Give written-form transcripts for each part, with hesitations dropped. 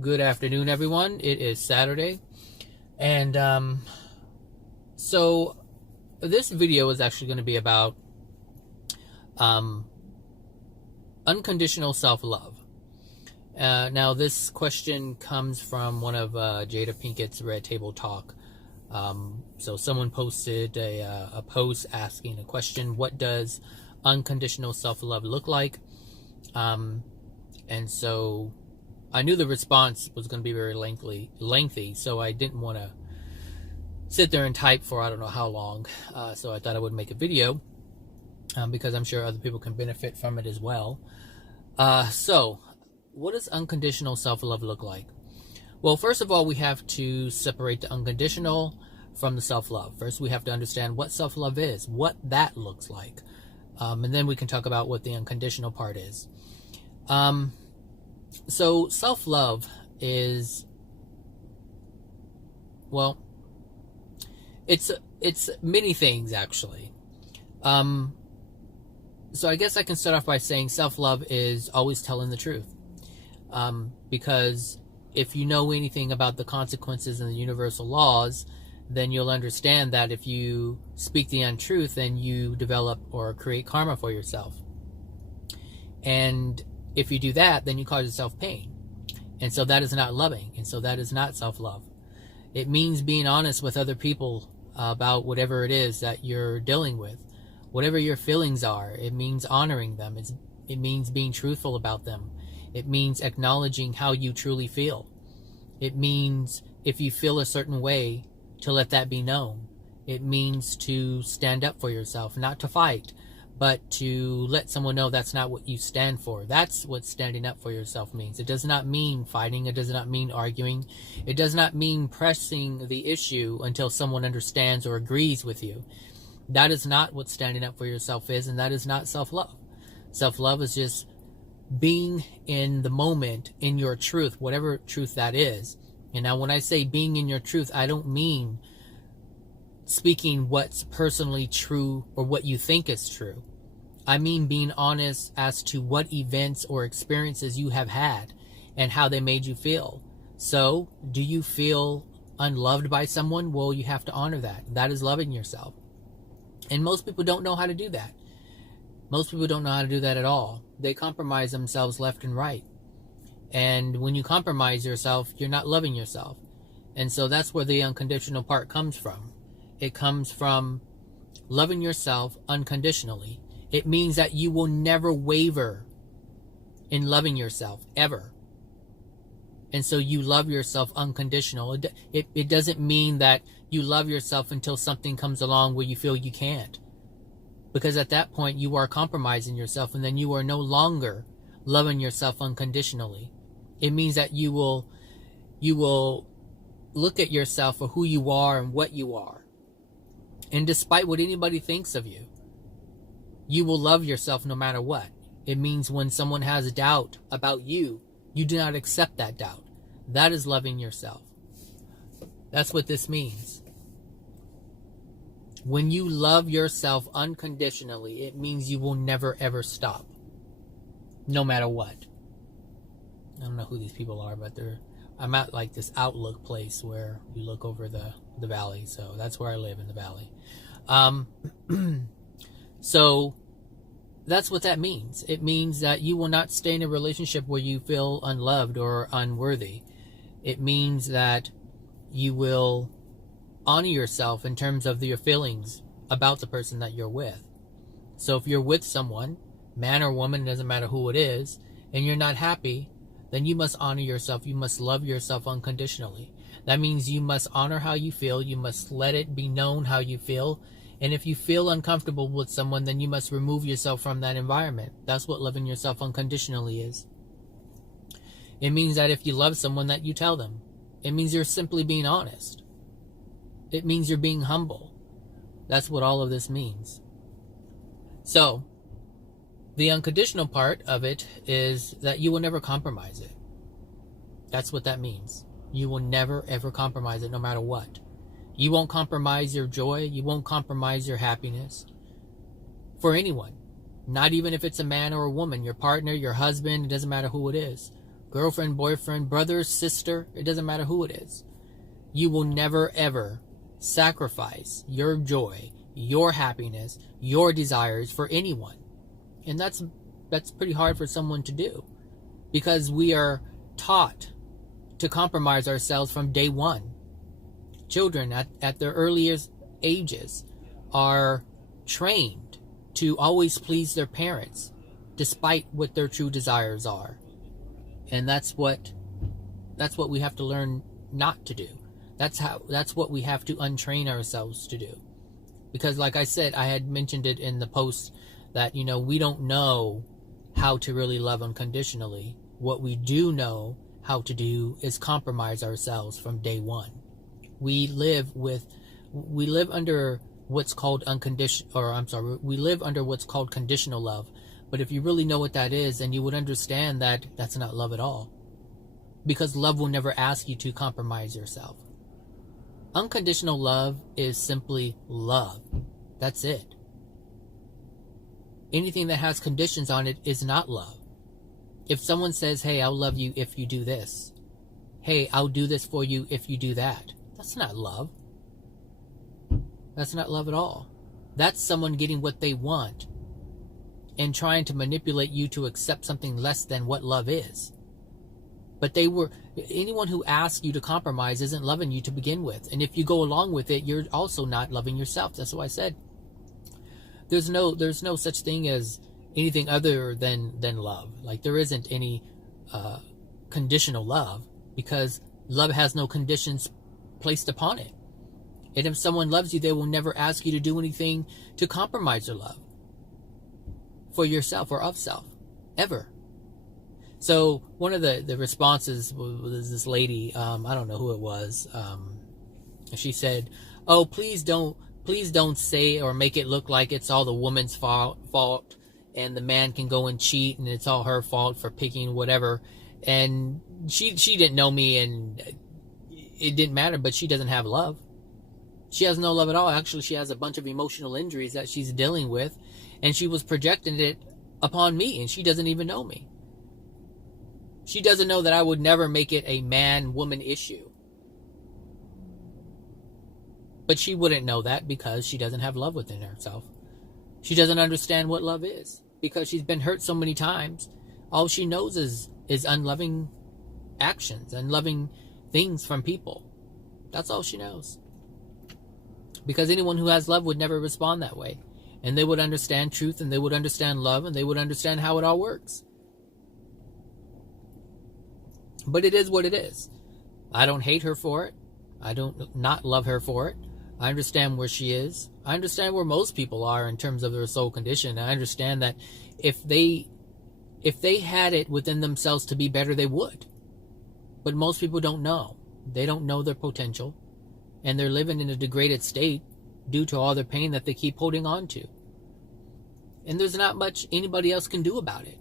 Good afternoon, everyone. It is Saturday, and so this video is actually going to be about unconditional self-love. Now, this question comes from one of Jada Pinkett's Red Table Talk. So someone posted a post asking a question: what does unconditional self-love look like? And so I knew the response was going to be very lengthy, so I didn't want to sit there and type for I don't know how long. So I thought I would make a video because I'm sure other people can benefit from it as well. So what does unconditional self-love look like? Well, first of all, we have to separate the unconditional from the self-love. First, we have to understand what self-love is, what that looks like. And then we can talk about what the unconditional part is. So self-love is, well, it's many things actually. So I guess I can start off by saying self-love is always telling the truth. Because if you know anything about the consequences and the universal laws, then you'll understand that if you speak the untruth, then you develop or create karma for yourself. And if you do that, then you cause yourself pain. And so that is not loving. And so that is not self-love. It means being honest with other people about whatever it is that you're dealing with. Whatever your feelings are, it means honoring them. It means being truthful about them. It means acknowledging how you truly feel. It means if you feel a certain way, to let that be known. It means to stand up for yourself, not to fight, but to let someone know that's not what you stand for. That's what standing up for yourself means. It does not mean fighting. It does not mean arguing. It does not mean pressing the issue until someone understands or agrees with you. That is not what standing up for yourself is, and that is not self-love. Self-love is just being in the moment, in your truth, whatever truth that is. And now when I say being in your truth, I don't mean speaking what's personally true or what you think is true. I mean being honest as to what events or experiences you have had and how they made you feel. So, do you feel unloved by someone? Well, you have to honor that. That is loving yourself. And most people don't know how to do that. Most people don't know how to do that at all. They compromise themselves left and right. And when you compromise yourself, you're not loving yourself. And so that's where the unconditional part comes from. It comes from loving yourself unconditionally. It means that you will never waver in loving yourself, ever. And so you love yourself unconditional. It doesn't mean that you love yourself until something comes along where you feel you can't. Because at that point, you are compromising yourself, and then you are no longer loving yourself unconditionally. It means that you will look at yourself for who you are and what you are. And despite what anybody thinks of you, you will love yourself no matter what. It means when someone has doubt about you, you do not accept that doubt. That is loving yourself. That's what this means. When you love yourself unconditionally, it means you will never ever stop. No matter what. I don't know who these people are, but I'm at like this outlook place where you look over the valley. So that's where I live, in the valley. So that's what that means. It means that you will not stay in a relationship where you feel unloved or unworthy. It means that you will honor yourself in terms of your feelings about the person that you're with. So if you're with someone, man or woman, it doesn't matter who it is, and you're not happy, then you must honor yourself. You must love yourself unconditionally. That means you must honor how you feel. You must let it be known how you feel. And if you feel uncomfortable with someone, then you must remove yourself from that environment. That's what loving yourself unconditionally is. It means that if you love someone, that you tell them. It means you're simply being honest. It means you're being humble. That's what all of this means. So, the unconditional part of it is that you will never compromise it. That's what that means. You will never ever compromise it, no matter what. You won't compromise your joy. You won't compromise your happiness for anyone. Not even if it's a man or a woman, your partner, your husband, it doesn't matter who it is. girlfriend, boyfriend, brother, sister, it doesn't matter who it is. You will never ever sacrifice your joy, your happiness, your desires for anyone. And that's pretty hard for someone to do, because we are taught to compromise ourselves from day one. Children at their earliest ages are trained to always please their parents despite what their true desires are. And that's what we have to learn not to do. That's what we have to untrain ourselves to do. Because like I said, I had mentioned it in the post that, we don't know how to really love unconditionally. What we do know how to do is compromise ourselves from day one. We live under what's called we live under what's called conditional love. But if you really know what that is, then you would understand that that's not love at all. Because love will never ask you to compromise yourself. Unconditional love is simply love. That's it. Anything that has conditions on it is not love. If someone says, hey, I'll love you if you do this. Hey, I'll do this for you if you do that. That's not love. That's not love at all. That's someone getting what they want and trying to manipulate you to accept something less than what love is. But anyone who asks you to compromise isn't loving you to begin with. And if you go along with it, you're also not loving yourself. That's what I said. There's no such thing as anything other than love. Like, there isn't any conditional love, because love has no conditions placed upon it. And if someone loves you, they will never ask you to do anything to compromise their love for yourself or of self, ever. So one of the responses was this lady, I don't know who it was. She said, oh, please don't say or make it look like it's all the woman's fault and the man can go and cheat and it's all her fault for picking whatever. And she didn't know me and it didn't matter, but she doesn't have love. She has no love at all. Actually, she has a bunch of emotional injuries that she's dealing with, and she was projecting it upon me, and she doesn't even know me. She doesn't know that I would never make it a man-woman issue. But she wouldn't know that because she doesn't have love within herself. She doesn't understand what love is because she's been hurt so many times. All she knows is unloving actions, unloving things from people. That's all she knows. Because anyone who has love would never respond that way. And they would understand truth, and they would understand love, and they would understand how it all works. But it is what it is. I don't hate her for it. I don't not love her for it. I understand where she is. I understand where most people are in terms of their soul condition. I understand that if they had it within themselves to be better, they would. But most people don't know. They don't know their potential. And they're living in a degraded state due to all their pain that they keep holding on to. And there's not much anybody else can do about it.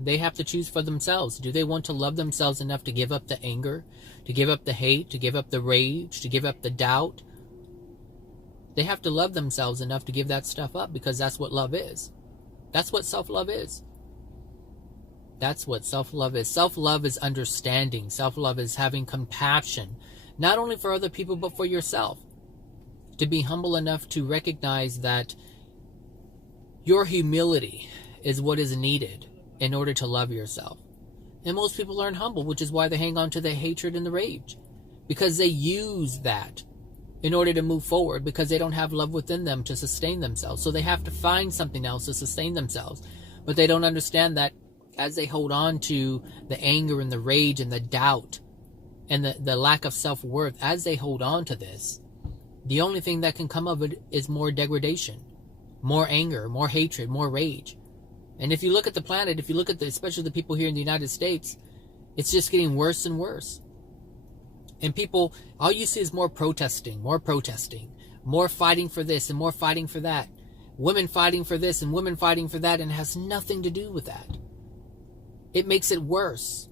They have to choose for themselves. Do they want to love themselves enough to give up the anger, to give up the hate, to give up the rage, to give up the doubt? They have to love themselves enough to give that stuff up, because that's what love is. That's what self-love is. That's what self-love is. Self-love is understanding. Self-love is having compassion, not only for other people, but for yourself. To be humble enough to recognize that your humility is what is needed in order to love yourself. And most people aren't humble, which is why they hang on to the hatred and the rage. Because they use that in order to move forward, because they don't have love within them to sustain themselves. So they have to find something else to sustain themselves. But they don't understand that as they hold on to the anger and the rage and the doubt and the lack of self-worth, as they hold on to this, the only thing that can come of it is more degradation, more anger, more hatred, more rage. And if you look at the planet, if you look at especially the people here in the United States, it's just getting worse and worse. And people, all you see is more protesting, more fighting for this and more fighting for that. Women fighting for this and women fighting for that, and it has nothing to do with that. It makes it worse.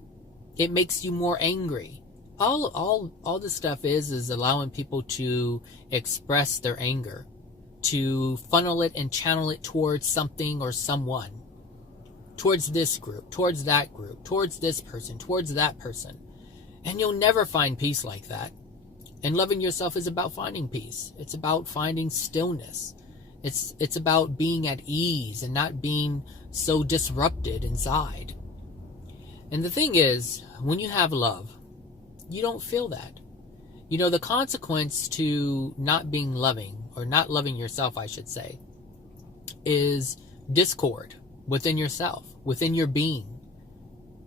It makes you more angry. All this stuff is allowing people to express their anger, to funnel it and channel it towards something or someone, towards this group, towards that group, towards this person, towards that person. And you'll never find peace like that. And loving yourself is about finding peace. It's about finding stillness. It's about being at ease and not being so disrupted inside. And the thing is, when you have love, you don't feel that. You know, the consequence to not being loving, or not loving yourself, I should say, is discord within yourself, within your being.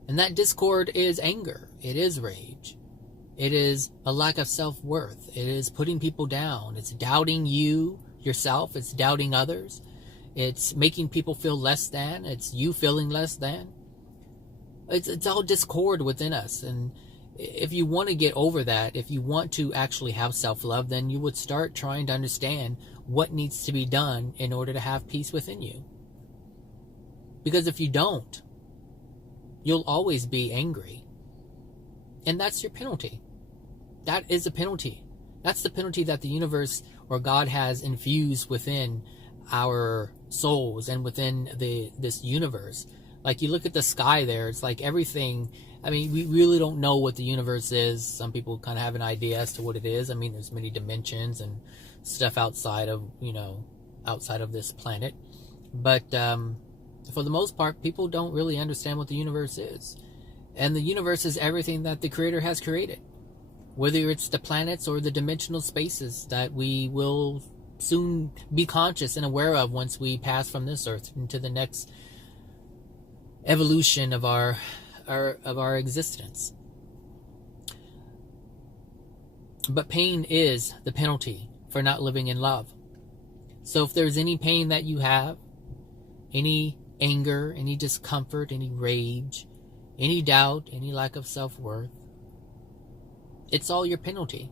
And that discord is anger. It is rage. It is a lack of self-worth. It is putting people down. It's doubting you, yourself. It's doubting others. It's making people feel less than. It's you feeling less than. It's all discord within us. And if you want to get over that, if you want to actually have self-love, then you would start trying to understand what needs to be done in order to have peace within you. Because if you don't, you'll always be angry. And that's your penalty. That is a penalty. That's the penalty that the universe or God has infused within our souls and within this universe. Like, you look at the sky there, it's like everything. I mean, we really don't know what the universe is. Some people kind of have an idea as to what it is. I mean, there's many dimensions and stuff outside of this planet. But for the most part, people don't really understand what the universe is. And the universe is everything that the Creator has created. Whether it's the planets or the dimensional spaces that we will soon be conscious and aware of once we pass from this earth into the next evolution of our existence. But pain is the penalty for not living in love. So if there's any pain that you have, any anger, any discomfort, any rage, any doubt, any lack of self-worth, it's all your penalty.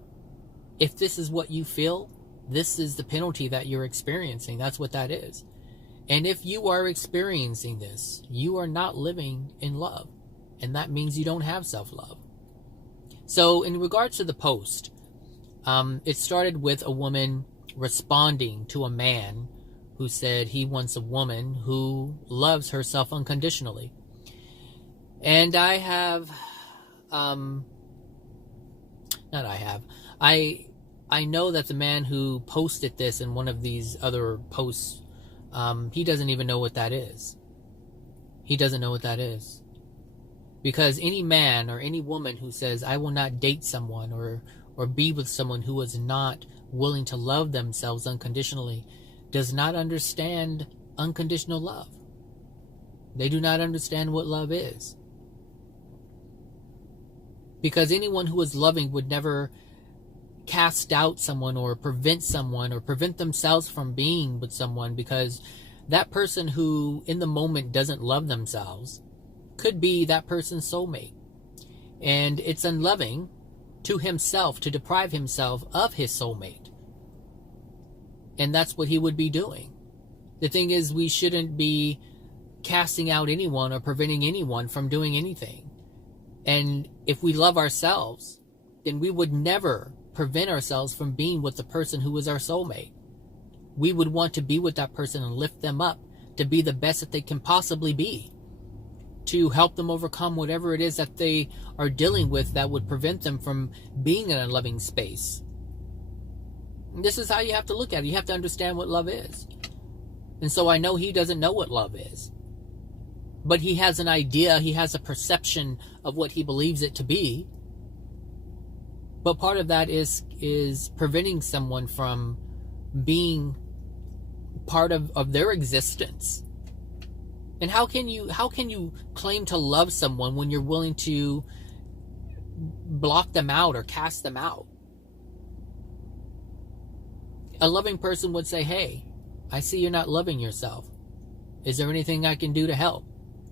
If this is what you feel, this is the penalty that you're experiencing. That's what that is. And if you are experiencing this, you are not living in love. And that means you don't have self-love. So in regards to the post, it started with a woman responding to a man who said he wants a woman who loves herself unconditionally. And I know that the man who posted this in one of these other posts, he doesn't even know what that is. He doesn't know what that is. Because any man or any woman who says, I will not date someone or be with someone who is not willing to love themselves unconditionally does not understand unconditional love. They do not understand what love is. Because anyone who is loving would never cast out someone or prevent themselves from being with someone, because that person who in the moment doesn't love themselves could be that person's soulmate. And it's unloving to himself to deprive himself of his soulmate. And that's what he would be doing. The thing is, we shouldn't be casting out anyone or preventing anyone from doing anything. And if we love ourselves, then we would never prevent ourselves from being with the person who is our soulmate. We would want to be with that person and lift them up to be the best that they can possibly be, to help them overcome whatever it is that they are dealing with that would prevent them from being in a loving space. And this is how you have to look at it. You have to understand what love is. And so I know he doesn't know what love is. But he has an idea, he has a perception of what he believes it to be. But part of that is preventing someone from being part of their existence. And how can you claim to love someone when you're willing to block them out or cast them out? A loving person would say, hey, I see you're not loving yourself. Is there anything I can do to help?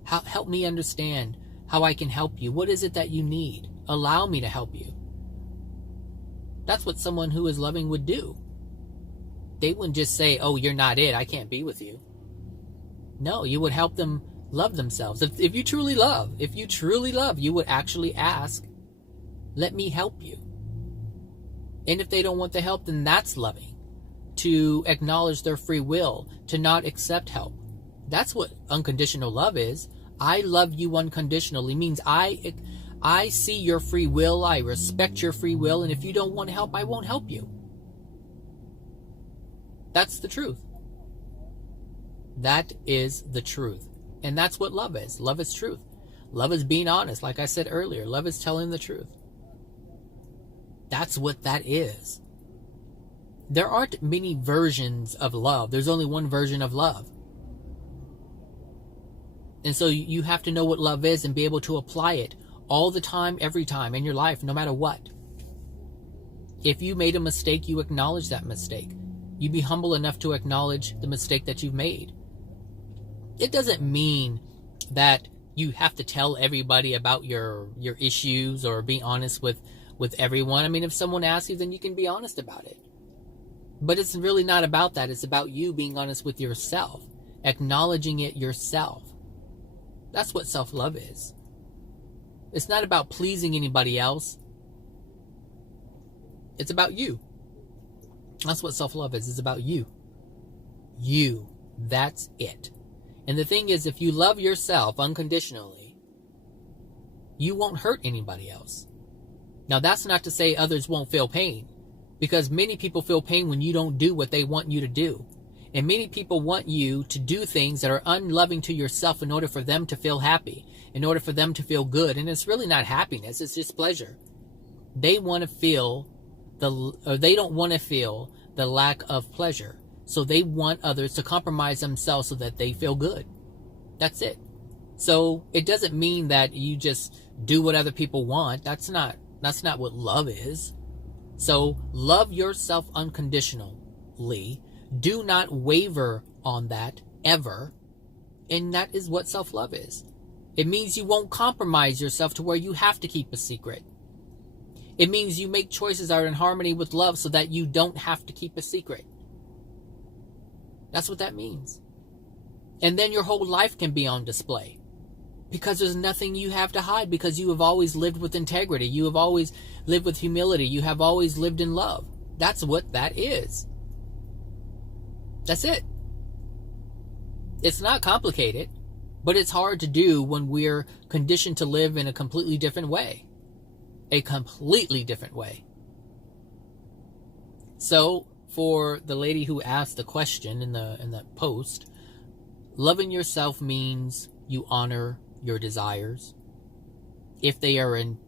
Help me understand how I can help you. What is it that you need? Allow me to help you. That's what someone who is loving would do. They wouldn't just say, oh, you're not it, I can't be with you. No, you would help them love themselves. If you truly love, you would actually ask, let me help you. And if they don't want the help, then that's loving. To acknowledge their free will, to not accept help. That's what unconditional love is. I love you unconditionally means I see your free will, I respect your free will, and if you don't want help, I won't help you. That's the truth. That is the truth. And that's what love is. Love is truth. Love is being honest. Like I said earlier, love is telling the truth. That's what that is. There aren't many versions of love. There's only one version of love. And so you have to know what love is and be able to apply it all the time, every time in your life, no matter what. If you made a mistake, you acknowledge that mistake. You be humble enough to acknowledge the mistake that you've made. It doesn't mean that you have to tell everybody about your issues or be honest with everyone. I mean, if someone asks you, then you can be honest about it. But it's really not about that. It's about you being honest with yourself, acknowledging it yourself. That's what self-love is. It's not about pleasing anybody else. It's about you. That's what self-love is. It's about you. You. That's it. And the thing is, if you love yourself unconditionally, you won't hurt anybody else. Now, that's not to say others won't feel pain, because many people feel pain when you don't do what they want you to do. And many people want you to do things that are unloving to yourself in order for them to feel happy, in order for them to feel good. And it's really not happiness, it's just pleasure. They want to feel they don't want to feel the lack of pleasure. So they want others to compromise themselves so that they feel good. That's it. So it doesn't mean that you just do what other people want. That's not what love is. So love yourself unconditionally. Do not waver on that ever. And that is what self-love is. It means you won't compromise yourself to where you have to keep a secret. It means you make choices that are in harmony with love so that you don't have to keep a secret. That's what that means. And then your whole life can be on display. Because there's nothing you have to hide, because you have always lived with integrity. You have always lived with humility. You have always lived in love. That's what that is. That's it. It's not complicated, but it's hard to do when we're conditioned to live in a completely different way. A completely different way. So, for the lady who asked the question in the post, loving yourself means you honor your desires. If they are in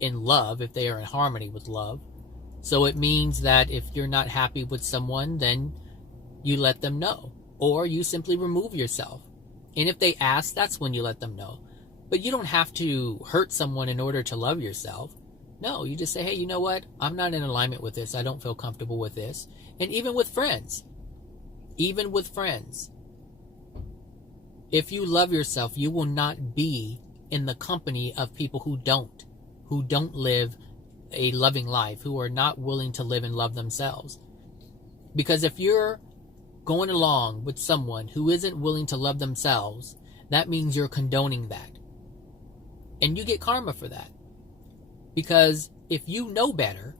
love, if they are in harmony with love. So it means that if you're not happy with someone, then you let them know. Or you simply remove yourself. And if they ask, that's when you let them know. But you don't have to hurt someone in order to love yourself. No, you just say, hey, you know what? I'm not in alignment with this. I don't feel comfortable with this. And even with friends. Even with friends. If you love yourself, you will not be in the company of people who don't live a loving life, who are not willing to live and love themselves. Because if you're going along with someone who isn't willing to love themselves, that means you're condoning that. And you get karma for that. Because if you know better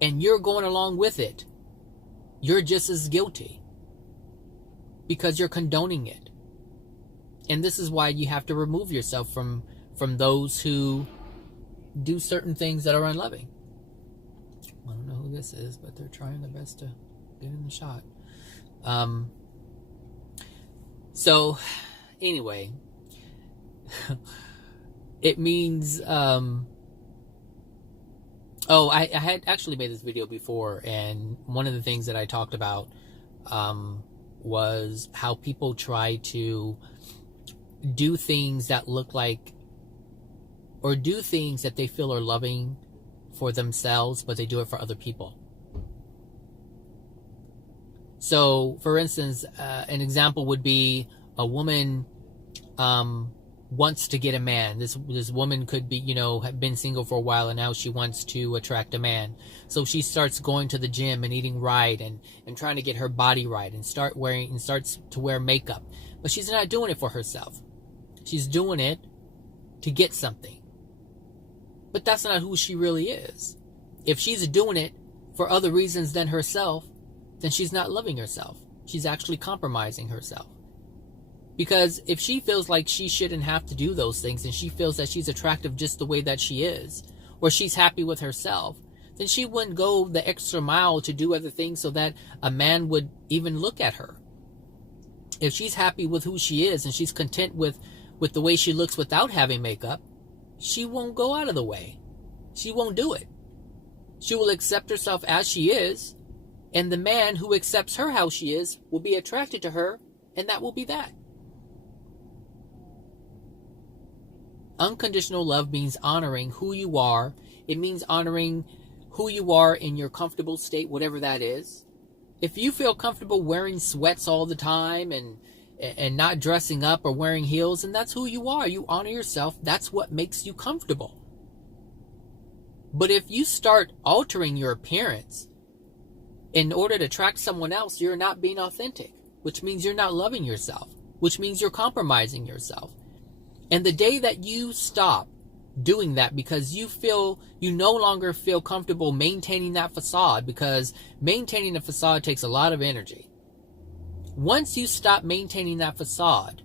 and you're going along with it, you're just as guilty. Because you're condoning it. And this is why you have to remove yourself from those who do certain things that are unloving. I don't know who this is, but they're trying their best to get in the shot. So, anyway, it means, I had actually made this video before, and one of the things that I talked about, was how people try to do things that look like, or do things that they feel are loving for themselves, but they do it for other people. So, for instance, an example would be a woman wants to get a man. This woman could be, have been single for a while, and now she wants to attract a man. So she starts going to the gym and eating right and trying to get her body right and starts to wear makeup. But she's not doing it for herself. She's doing it to get something. But that's not who she really is. If she's doing it for other reasons than herself, then she's not loving herself. She's actually compromising herself. Because if she feels like she shouldn't have to do those things, and she feels that she's attractive just the way that she is, or she's happy with herself, then she wouldn't go the extra mile to do other things so that a man would even look at her. If she's happy with who she is and she's content with the way she looks without having makeup, she won't go out of the way. She won't do it. She will accept herself as she is, and the man who accepts her how she is will be attracted to her, and that will be that. Unconditional love means honoring who you are. It means honoring who you are in your comfortable state, whatever that is. If you feel comfortable wearing sweats all the time and not dressing up or wearing heels, and that's who you are. You honor yourself. That's what makes you comfortable. But if you start altering your appearance in order to attract someone else, you're not being authentic, which means you're not loving yourself, which means you're compromising yourself. And the day that you stop doing that because you no longer feel comfortable maintaining that facade, because maintaining a facade takes a lot of energy. Once you stop maintaining that facade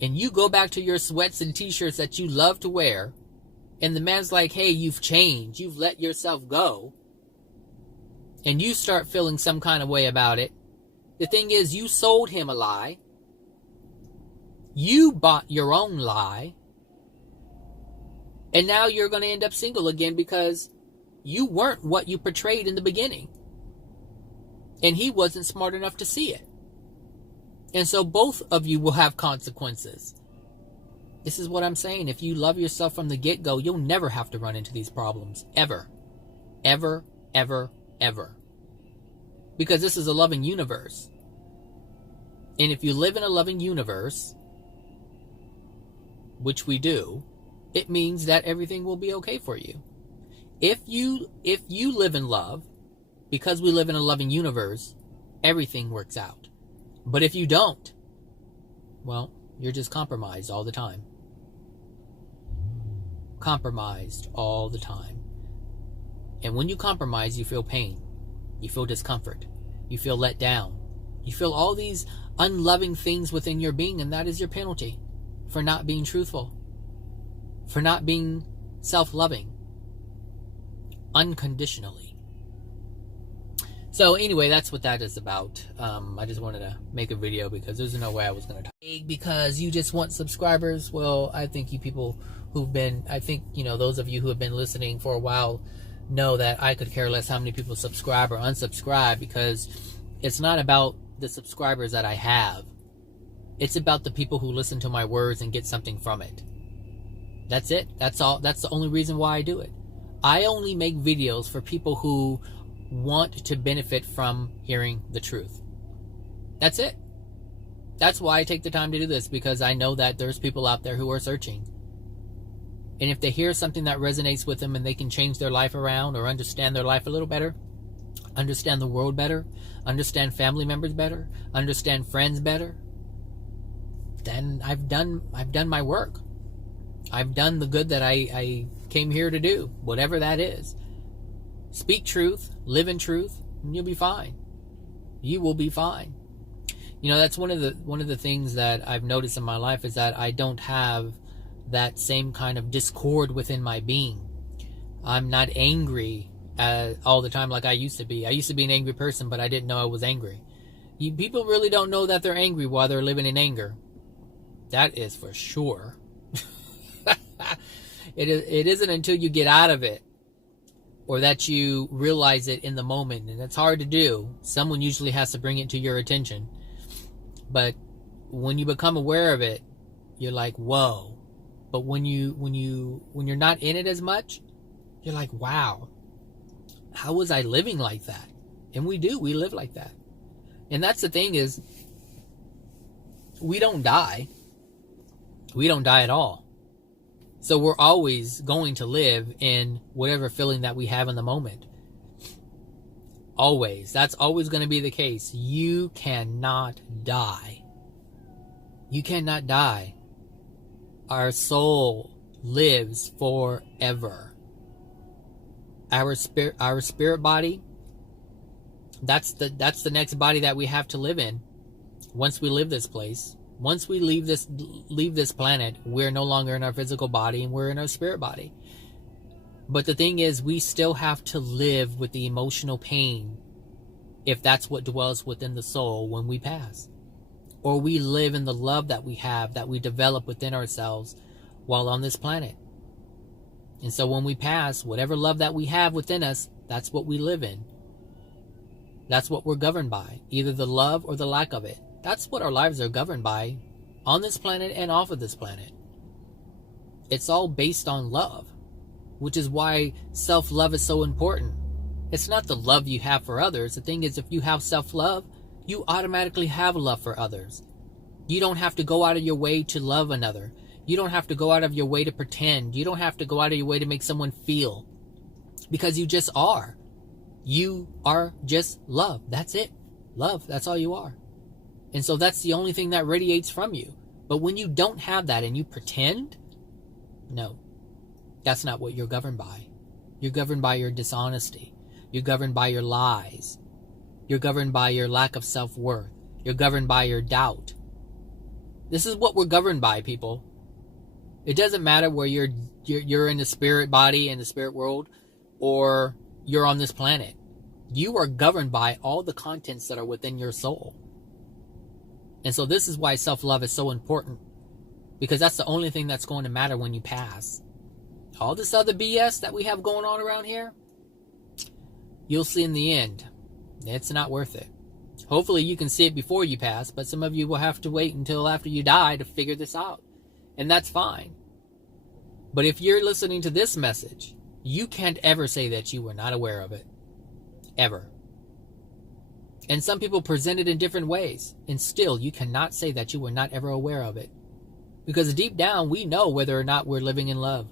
and you go back to your sweats and t-shirts that you love to wear, and the man's like, hey, you've changed, you've let yourself go, and you start feeling some kind of way about it, the thing is, you sold him a lie. You bought your own lie. And now you're going to end up single again because you weren't what you portrayed in the beginning. And he wasn't smart enough to see it. And so both of you will have consequences. This is what I'm saying. If you love yourself from the get-go, you'll never have to run into these problems. Ever. Ever, ever, ever. Because this is a loving universe. And if you live in a loving universe, which we do, it means that everything will be okay for you. If you live in love, because we live in a loving universe, everything works out. But if you don't, well, you're just compromised all the time. Compromised all the time. And when you compromise, you feel pain. You feel discomfort. You feel let down. You feel all these unloving things within your being, and that is your penalty for not being truthful, for not being self-loving unconditionally. So anyway, that's what that is about. I just wanted to make a video because there's no way I was going to talk. Because you just want subscribers? Well, I think you people who've been, those of you who have been listening for a while know that I could care less how many people subscribe or unsubscribe, because it's not about the subscribers that I have. It's about the people who listen to my words and get something from it. That's it. That's all. That's the only reason why I do it. I only make videos for people who want to benefit from hearing the truth. That's it. That's why I take the time to do this, because I know that there's people out there who are searching. And if they hear something that resonates with them and they can change their life around or understand their life a little better, understand the world better, understand family members better, understand friends better, then I've done my work. I've done the good that I came here to do, whatever that is. Speak truth, live in truth, and you'll be fine. You will be fine. That's one of the things that I've noticed in my life, is that I don't have that same kind of discord within my being. I'm not angry all the time like I used to be. I used to be an angry person, but I didn't know I was angry. People really don't know that they're angry while they're living in anger. That is for sure. It isn't until you get out of it, or that you realize it in the moment, and it's hard to do. Someone usually has to bring it to your attention. But when you become aware of it, you're like, whoa. But when you're not in it as much, you're like, wow, how was I living like that? And we live like that. And that's the thing, is we don't die. We don't die at all. So we're always going to live in whatever feeling that we have in the moment. Always. That's always going to be the case. You cannot die. You cannot die. Our soul lives forever. Our spirit body, that's the next body that we have to live in once we leave this place. Once we leave this planet, we're no longer in our physical body and we're in our spirit body. But the thing is, we still have to live with the emotional pain if that's what dwells within the soul when we pass. Or we live in the love that we have, that we develop within ourselves while on this planet. And so when we pass, whatever love that we have within us, that's what we live in. That's what we're governed by, either the love or the lack of it. That's what our lives are governed by, on this planet and off of this planet. It's all based on love, which is why self-love is so important. It's not the love you have for others. The thing is, if you have self-love, you automatically have love for others. You don't have to go out of your way to love another. You don't have to go out of your way to pretend. You don't have to go out of your way to make someone feel. Because you just are. You are just love. That's it. Love. That's all you are. And so that's the only thing that radiates from you. But when you don't have that and you pretend, no. That's not what you're governed by. You're governed by your dishonesty. You're governed by your lies. You're governed by your lack of self-worth. You're governed by your doubt. This is what we're governed by, people. It doesn't matter where you're in the spirit body, in the spirit world, or you're on this planet. You are governed by all the contents that are within your soul. And so this is why self-love is so important. Because that's the only thing that's going to matter when you pass. All this other BS that we have going on around here, you'll see in the end. It's not worth it. Hopefully you can see it before you pass, but some of you will have to wait until after you die to figure this out. And that's fine. But if you're listening to this message, you can't ever say that you were not aware of it. Ever. And some people present it in different ways. And still, you cannot say that you were not ever aware of it. Because deep down, we know whether or not we're living in love.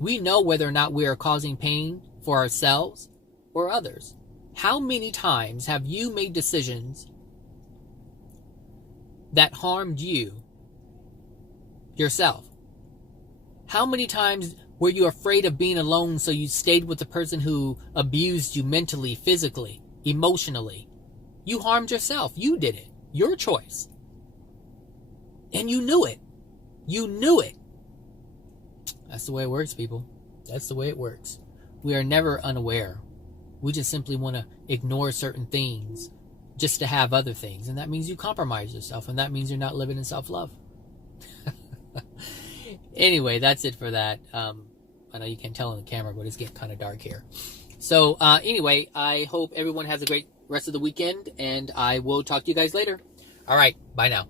We know whether or not we are causing pain for ourselves or others. How many times have you made decisions that harmed you yourself? How many times were you afraid of being alone, so you stayed with the person who abused you mentally, physically, emotionally? You harmed yourself. You did it. Your choice. And you knew it. You knew it. That's the way it works, people. That's the way it works. We are never unaware. We just simply want to ignore certain things just to have other things. And that means you compromise yourself. And that means you're not living in self-love. Anyway, that's it for that. I know you can't tell on the camera, but it's getting kind of dark here. So anyway, I hope everyone has a great rest of the weekend. And I will talk to you guys later. All right. Bye now.